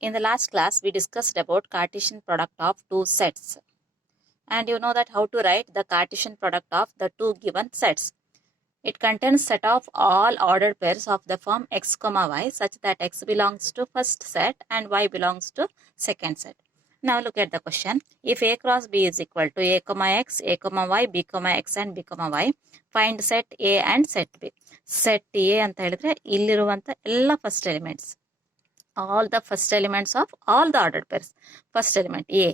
In the last class, we discussed about Cartesian product of two sets. And you know that how to write the Cartesian product of the two given sets. It contains set of all ordered pairs of the form x, y such that x belongs to first set and y belongs to second set. Now look at the question. If a cross b is equal to a, x, a, y, b, x and b, y, find set a and set b. Set a ಅಂತ ಹೇಳಿದ್ರೆ ಇಲ್ಲಿರುವಂತ ಎಲ್ಲ first elements. All the first elements of all the ordered pairs. First element A,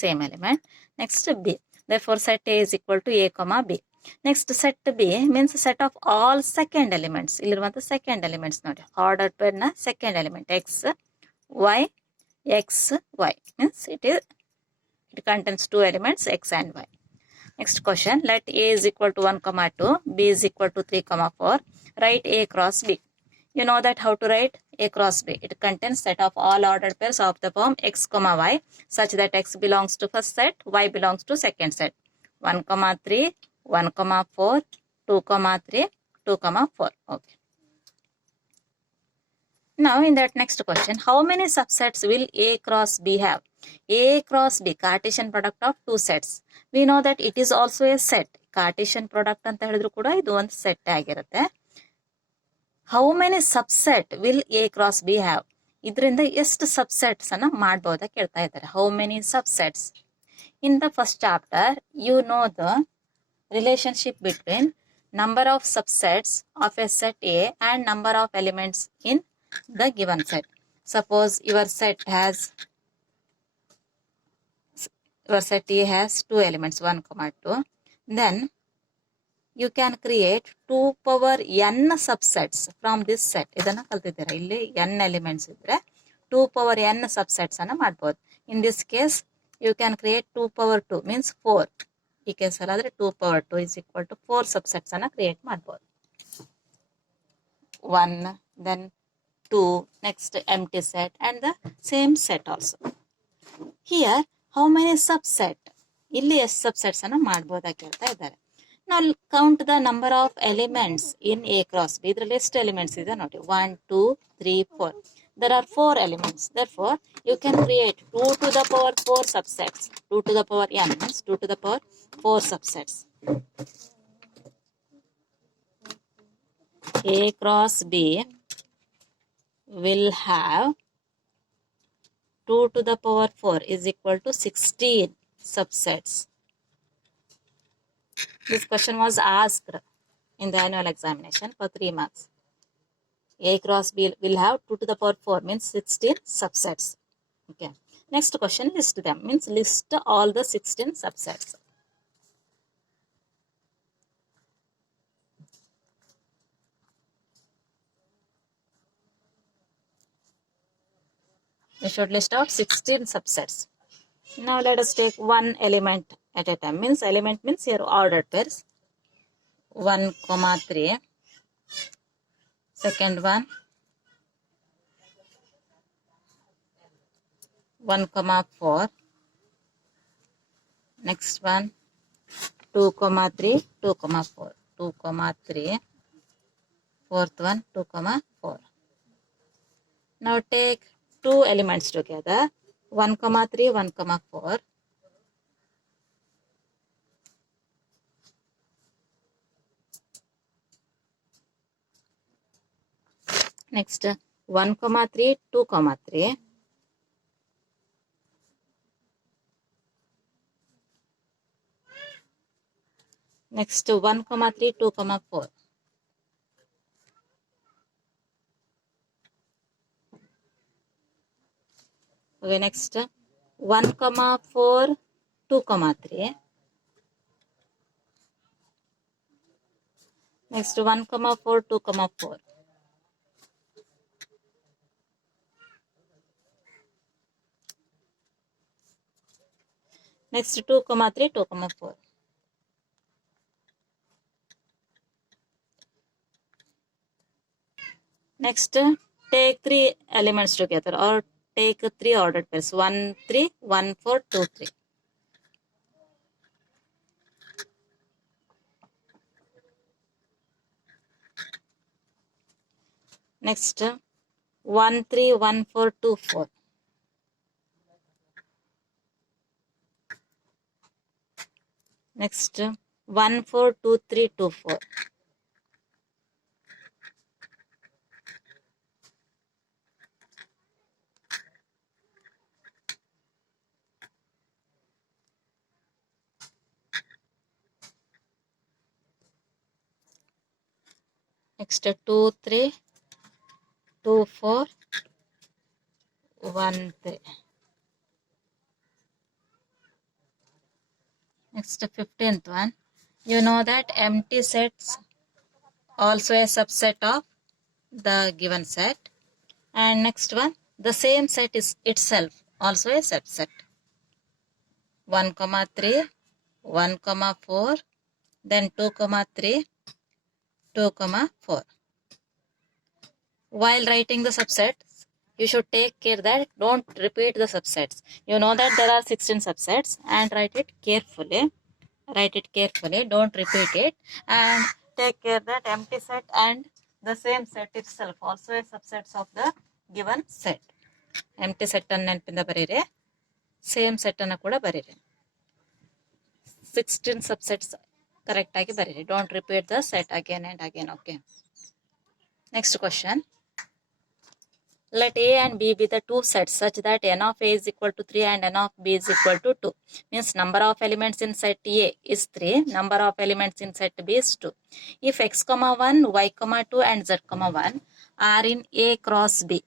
same element. Next B. Therefore, set A is equal to A, B. Next set B means set of all second elements. Illiruvanta second elements nodi. Ordered pair na second element X, Y, X, Y. Means it contains two elements X and Y. Next question. Let A is equal to 1, 2. B is equal to 3, 4. Write A cross B. You know that how to write A cross B. It contains set of all ordered pairs of the form x, y such that x belongs to first set, y belongs to second set. 1, 3, 1, 4, 2, 3, 2, 4. Okay. Now in that next question, how many subsets will A cross B have? A cross B, Cartesian product of two sets. We know that it is also a set. Cartesian product anta helidru kuda idu ಒಂದು set ಆಗಿರುತ್ತೆ. How many subset will A cross B have? ಇದರಿಂದ ಎಷ್ಟು subsets ಅನ್ನ ಮಾಡಬಹುದು ಕೇಳ್ತಾ ಇದ್ದಾರೆ. How many subsets? In the first chapter, you know the relationship between number of subsets of a set A and number of elements in the given set. Suppose your set A has two elements 1, 2. Then you can create 2 power n subsets from this set. ಇದನ್ನ ಕಲ್ತಿದ್ದೀರಾ. ಇಲ್ಲಿ n elements ಇದ್ರೆ 2 power n subsets ಅನ್ನ ಮಾಡಬಹುದು. In this case, you can create 2 power 2 means 4. ಈ case ಅಲ್ಲಾದ್ರೆ 2 power 2 is equal to 4 subsets ಅನ್ನ create ಮಾಡಬಹುದು. 1, then 2, next empty set and the same set also. Here, how many subset? ಇಲ್ಲಿ ಎಷ್ಟು subsets ಅನ್ನ ಮಾಡಬಹುದು ಕೇಳ್ತಾ ಇದ್ದಾರೆ. Now count the number of elements in A cross B. ಇದರಲ್ಲಿ ಎಷ್ಟು elements ಇದೆ ನೋಡಿ. 1, 2, 3, 4. There are 4 elements. Therefore, you can create 2 to the power 4 subsets. 2 to the power n means 2 to the power 4 subsets. A cross B will have 2 to the power 4 is equal to 16 subsets. This question was asked in the annual examination for 3 marks. A cross B will have 2 to the power 4 means 16 subsets. Okay. Next question, list them means list all the 16 subsets. We should list out 16 subsets. Now let us take one element at a time. Means element means here ordered pairs. 1, 3. Second one 1, 4. Next one 2, 3, 2, 4. 2, 3. Fourth one 2, 4. Now take two elements together. 1, 3, 1, 4. Next 1, 3, 2, 3. Next 1, 3, 2, 4. Okay, next 1, 4, 2, 3. Next 1, 4, 2, 4. Next 2, 3, 2, 4. Next take 3 elements together or take 3 ordered pairs. 1, 3, 1, 4, 2, 3. Next 1, 3, 1, 4, 2, 4. Next 1 4 2 3 2 4. Next 2 3 2 4 1 3. Next 15th one. You know that empty sets also a subset of the given set. And next one, the same set is itself also a subset. 1 comma 3, 1 comma 4, then 2 comma 3, 2 comma 4. While writing the subsets, you should take care that don't repeat the subsets. You know that there are 16 subsets and write it carefully. Write it carefully, don't repeat it, and take care that empty set and the same set itself also a subsets of the given set. Empty set ಅನ್ನು ನೆನಪಿಂದ ಬರೀರಿ, same set ಅನ್ನು ಕೂಡ ಬರೀರಿ. 16 subsets correct ಆಗಿ ಬರೀರಿ. Don't repeat the set again and again. Okay. Next question. Let A and B be the two sets such that n of A is equal to 3 and n of B is equal to 2. Means number of elements in set A is 3, number of elements in set B is 2. If x comma 1, y comma 2 and z comma 1 are in A cross B,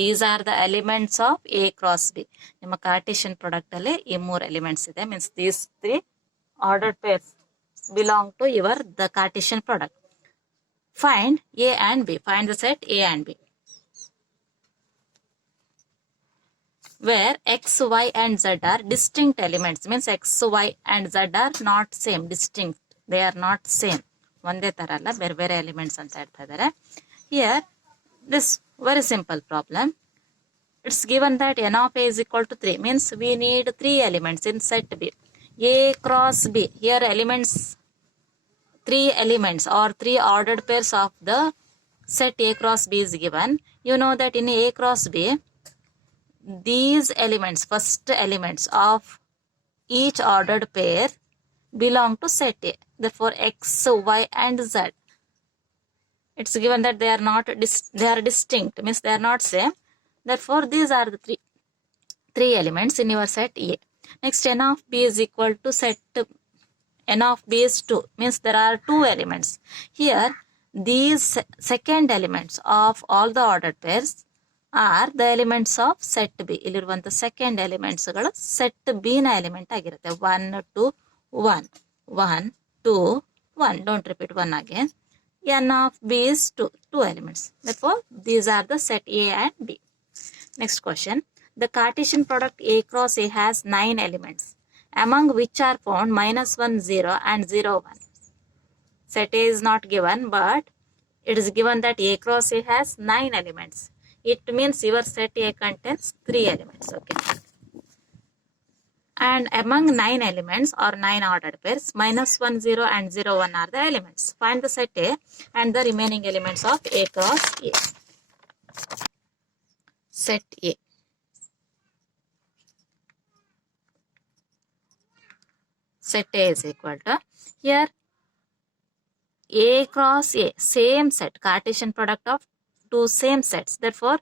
these are the elements of A cross B. ನಿಮ್ಮ Cartesian product ಅಲ್ಲಿ ಈ 3 elements ಇದೆ. Means these 3 ordered pairs belong to your the Cartesian product. Find A and B. Find the set A and B, where x, y and z are distinct elements. Means x, y and z are not same, distinct. They are not same. ಒಂದೇ ತರ ಅಲ್ಲ, ಬೇರೆ ಬೇರೆ elements ಅಂತ ಹೇಳ್ತಾ ಇದ್ದಾರೆ. Here, this very simple problem. It's given that n of A is equal to 3. Means we need 3 elements in set B. A cross B. Here elements, 3 elements or 3 ordered pairs of the set A cross B is given. You know that in A cross B, these elements, first elements of each ordered pair belong to set A. Therefore, x, y and z. It's given that they are not they are distinct, means they are not same. Therefore, these are the three elements in your set A. Next, n of B is equal to set n of B is 2, means there are 2 elements. Here, these second elements of all the ordered pairs are the elements of set B. ಇಲ್ಲಿರುವಂತ second elements ಗಳು set B ನ element ಆಗಿರುತ್ತೆ. 1 2 1 1 2 1. Don't repeat 1 again. n of B is 2 elements. Therefore, these are the set A and B. Next question. The Cartesian product A cross A has 9 elements, among which are found -1 0 and 0 1. Set A is not given, but it is given that A cross A has 9 elements. It means your set A contains 3 elements. Okay. And among 9 elements or 9 ordered pairs, -1 0 and 0 1 are the elements. Find the set A and the remaining elements of A cross A. Set A. Set A is equal to, here A cross A, same set, Cartesian product of 2 same sets. Therefore,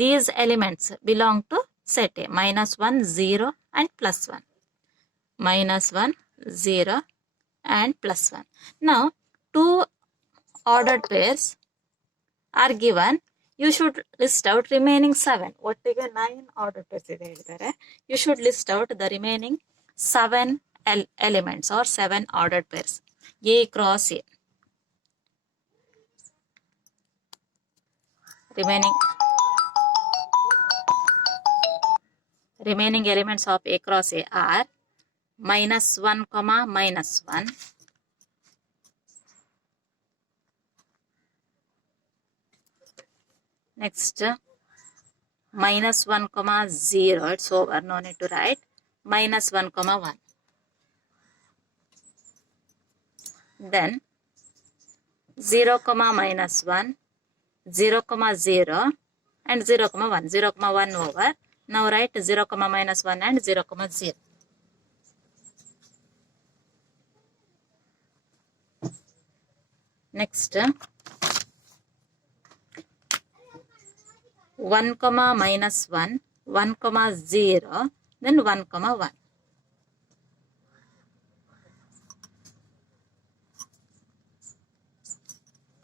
these elements belong to set A. -1 0 and +1. -1 0 and +1. Now, 2 ordered pairs are given. You should list out remaining 7. ಒಟ್ಟಿಗೆ 9 ordered pairs ಇದೆ ಹೇಳಿದ್ದಾರೆ. You should list out the remaining 7 elements or 7 ordered pairs. A cross A. Remaining elements of A cross A are -1, -1. Next, -1, 0. It's over. No need to write. -1, 1. Then 0, -1, 0, 0 and 0, 1. 0, 1 over. Now write 0, -1 and 0, 0. Next, 1 comma minus 1, 1 comma 0, then 1 comma 1.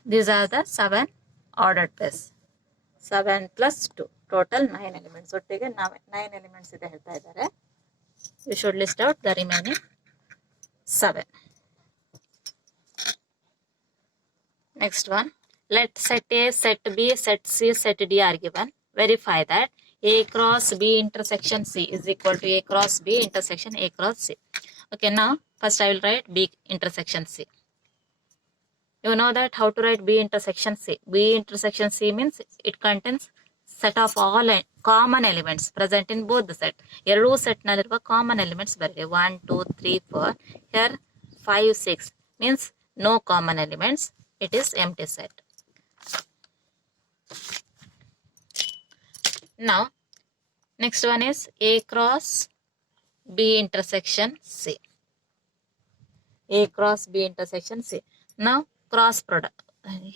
These are the 7 ordered pairs. 7 plus 2. Total 9 elements. So, take 9 elements. You should list out the remaining 7. Next one. Let set A, set B, set C, set D are given. Verify that A cross B intersection C is equal to A cross B intersection A cross C. Okay, now first I will write B intersection C. You know that how to write B intersection C. B intersection C means it contains set of all common elements present in both the set. Eradu set nalliruva common elements bariದೆ. 1, 2, 3, 4. Here 5, 6 means no common elements. It is empty set. Now, next one is A cross B intersection C. A cross B intersection C. Now, cross product.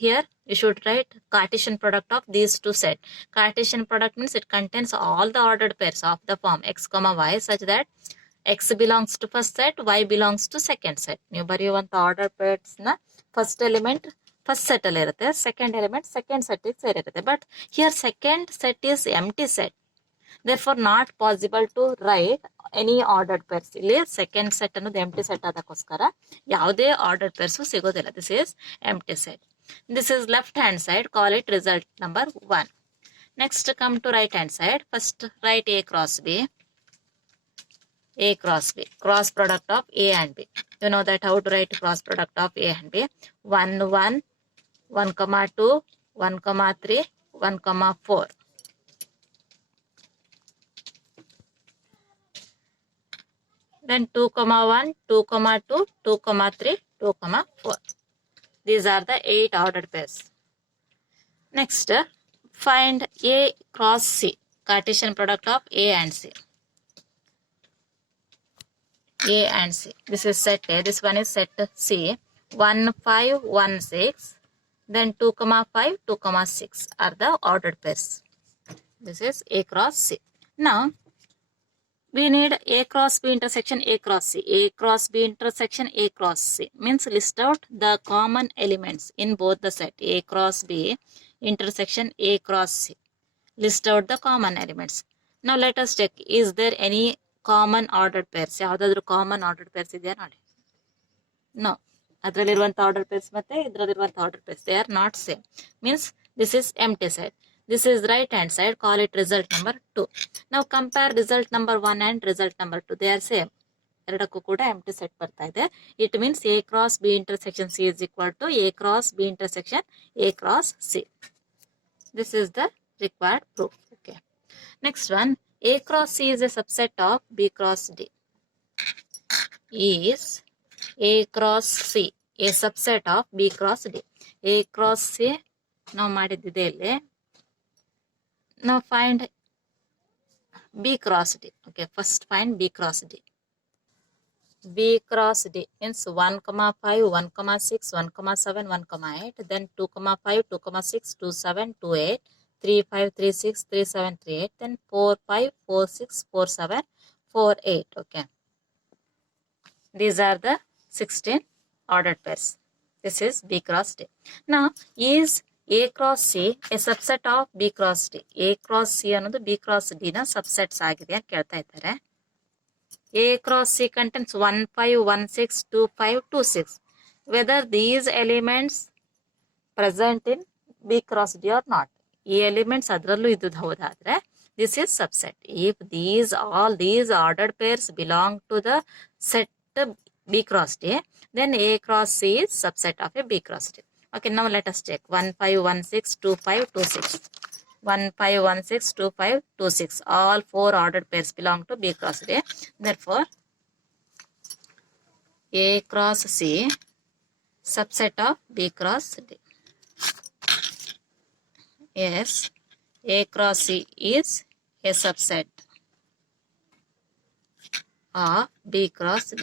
Here, you should write Cartesian product of these two sets. Cartesian product means it contains all the ordered pairs of the form x comma y such that x belongs to first set, y belongs to second set. ನೀವು ಬರೆಯುವಂತ ordered pairs na first element first set ಅಲ್ಲಿ ಇರುತ್ತೆ, second element second set ಗೆ ಸೇರಿರುತ್ತೆ. But here second set is empty set. Therefore not possible to write any ordered pairs. ಇಲ್ಲಿ second set ಅನ್ನೋದು empty set ಆದಕ್ಕೋಸ್ಕರ ಯಾವುದೇ ordered pairs ಸಿಗೋದಿಲ್ಲ. This is empty set. This is left hand side. Call it result number 1. Next, come to right hand side. First write A cross B. A cross B. Cross product of A and B. You know that how to write cross product of A and B. 1, 1, 1, 2, 1, 3, 1, 4. Then 2, 1, 2, 2, 2, 3, 2, 4. These are the 8 ordered pairs. Next, find A cross C. Cartesian product of A and C. A and C. This is set A. This one is set C. 1, 5, 1, 6. Then 2, 5, 2, 6 are the ordered pairs. This is A cross C. Now, we need A cross B intersection A cross C. A cross B intersection A cross C. Means list out the common elements in both the set. A cross B intersection A cross C. List out the common elements. Now let us check. Is there any common ordered pairs? ಯಾವುದಾದ್ರೂ common ordered pairs ಇದೆಯಾ ನೋಡಿ. No. ಅದರಲ್ಲಿರುವಂತ ordered pairs ಮತ್ತೆ ಇದರಲ್ಲಿರುವಂತ ordered pairs. They are not same. Means this is empty set. This is right hand side. Call it result number 2. Now compare result number 1 and result number 2. They are same. ಎರಡಕ್ಕೂ ಕೂಡ empty set ಬರ್ತಾ ಇದೆ. It means A cross B intersection C is equal to A cross B intersection A cross C. This is the required proof. Okay. Next one. A cross C is a subset of B cross D. Is A cross C a subset of B cross D? A cross C ನಾವು ಮಾಡಿದ್ದಿದೆ ಇಲ್ಲಿ. Now find B cross D. Okay, first find B cross D. B cross D means 1, 5, 1, 6, 1, 7, 1, 8. Then 2, 5, 2, 6, 2, 7, 2, 8. 3, 5, 3, 6, 3, 7, 3, 8. Then 4, 5, 4, 6, 4, 7, 4, 8. Okay. These are the 16 ordered pairs. This is B cross D. Now, is A cross C a subset of B cross D? A cross C ಅನ್ನೋದು B cross D ನ subsets ಆಗಿದೆ ಅಂತ ಕೇಳ್ತಾ ಇದ್ದಾರೆ. A cross C contains 1, 5, 1, 6, 2, 5, 2, 6. Whether these elements present in B cross D or not. ಈ elements ಅದರಲ್ಲೂ ಇದ್ದುದು ಹೌದಾದ್ರೆ this is subset. If all these ordered pairs belong to the set B cross D, then A cross C is subset of a B cross D. Okay, now let us check. 1, 5, 1, 6, 2, 5, 2, 6. 1, 5, 1, 6, 2, 5, 2, 6. All 4 ordered pairs belong to B cross D. Therefore, A cross C subset of B cross D. Yes, A cross C is a subset of B cross D.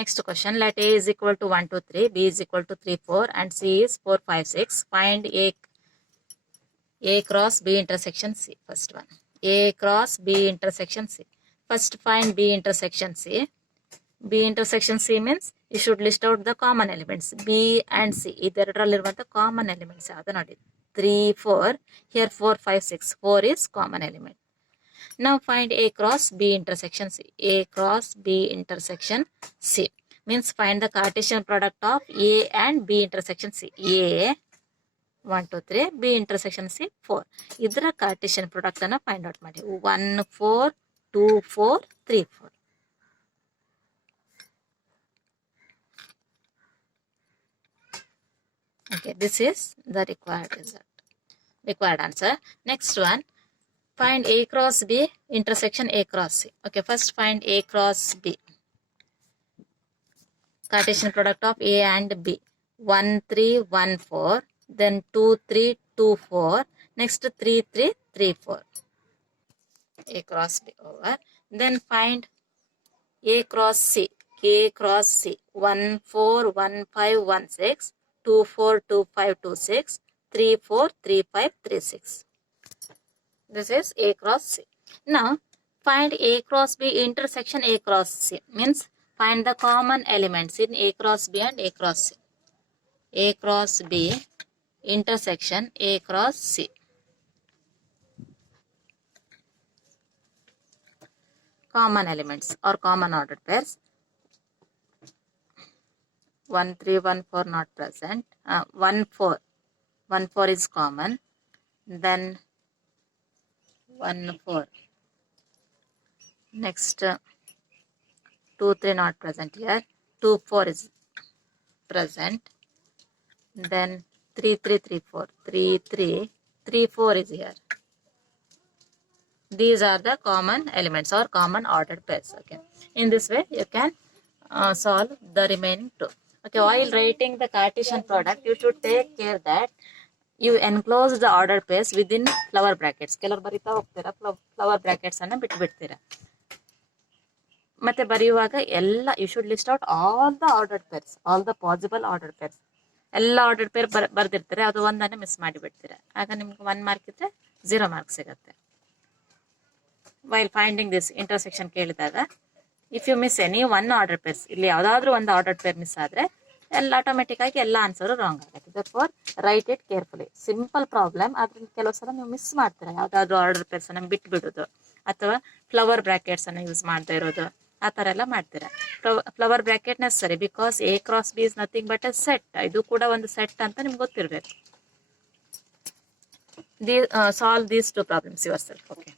Next question, let A is equal to 1, 2, 3, B is equal to 3, 4 and C is 4, 5, 6. Find A cross B intersection C. First one, A cross B intersection C. First find B intersection C. B intersection C means you should list out the common elements. B and C. The common elements. 3, 4. Here 4, 5, 6. 4 is common element. Now find A cross B intersection C. A cross B intersection C means find the Cartesian product of A and B intersection C. A 1, 2, 3, B intersection C 4. Idra Cartesian product anna find out ಮಾಡಿ. 1, 4, 2, 4, 3, 4. Okay, this is the required result. Required answer. Next one. Find A cross B intersection A cross C. Okay, first find A cross B. Cartesian product of A and B. 1, 3, 1, 4. Then 2, 3, 2, 4. Next 3, 3, 3, 4. A cross B over. Then find A cross C. A cross C. 1, 4, 1, 5, 1, 6. 2, 4, 2, 5, 2, 6. 3, 4, 3, 5, 3, 6. This is A cross C. Now, find A cross B intersection A cross C. Means, find the common elements in A cross B and A cross C. A cross B intersection A cross C. Common elements or common ordered pairs. 1, 3, 1, 4 not present. 1, 4. 1, 4 is common. Then 1, 4. Next 2, 3 not present here. 2, 4 is present. Then 3, 3, 3, 4. 3, 3, 3, 4 is here. These are the common elements or common ordered pairs. Okay. In this way, you can solve the remaining two. Okay. While writing the Cartesian product, you should take care that you enclose the ordered pairs within flower brackets. ಕೆಲವರು ಬರಿತಾ ಹೋಗ್ತೀರಾ flower brackets ಅನ್ನು ಬಿಟ್ಬಿಡ್ತೀರಾ. ಮತ್ತೆ ಬರೆಯುವಾಗ ಎಲ್ಲ you should list out all the ordered pairs, all the possible ordered pairs. ಎಲ್ಲ ordered pair ಬರೆದಿರ್ತಾರೆ, ಅದು ಒಂದನ್ನು ಮಿಸ್ ಮಾಡಿಬಿಡ್ತೀರಾ. ಆಗ ನಿಮ್ಗೆ 1 ಮಾರ್ಕ್ ಇದ್ರೆ 0 ಮಾರ್ಕ್ ಸಿಗುತ್ತೆ. While finding this intersection ಕೇಳಿದಾಗ if you miss any one ordered pairs, ಇಲ್ಲಿ ಯಾವುದಾದ್ರೂ ಒಂದು ordered pair ಮಿಸ್ ಆದ್ರೆ ಎಲ್ಲ ಆಟೋಮೆಟಿಕ್ ಆಗಿ ಎಲ್ಲ ಆನ್ಸರ್ ರಾಂಗ್ ಆಗುತ್ತೆ. therefore write it carefully. Simple problem, ಆದ್ರೆ ಕೆಲವು ಸಲ ನೀವು ಮಿಸ್ ಮಾಡ್ತೀರಾ. ಯಾವುದಾದ್ರೂ ಆರ್ಡರ್ ಪೇರ್ಸ್ ಅನ್ನು ಬಿಟ್ಬಿಡೋದು ಅಥವಾ ಫ್ಲವರ್ ಬ್ರಾಕೆಟ್ಸ್ ಅನ್ನು ಯೂಸ್ ಮಾಡದೇ ಇರೋದು, ಆ ತರ ಎಲ್ಲ ಮಾಡ್ತೀರಾ. Flower bracket necessary because A cross B is nothing but a set. ಇದು ಕೂಡ ಒಂದು ಸೆಟ್ ಅಂತ ನಿಮ್ಗೆ ಗೊತ್ತಿರಬೇಕು. Solve these two problems your self. Okay.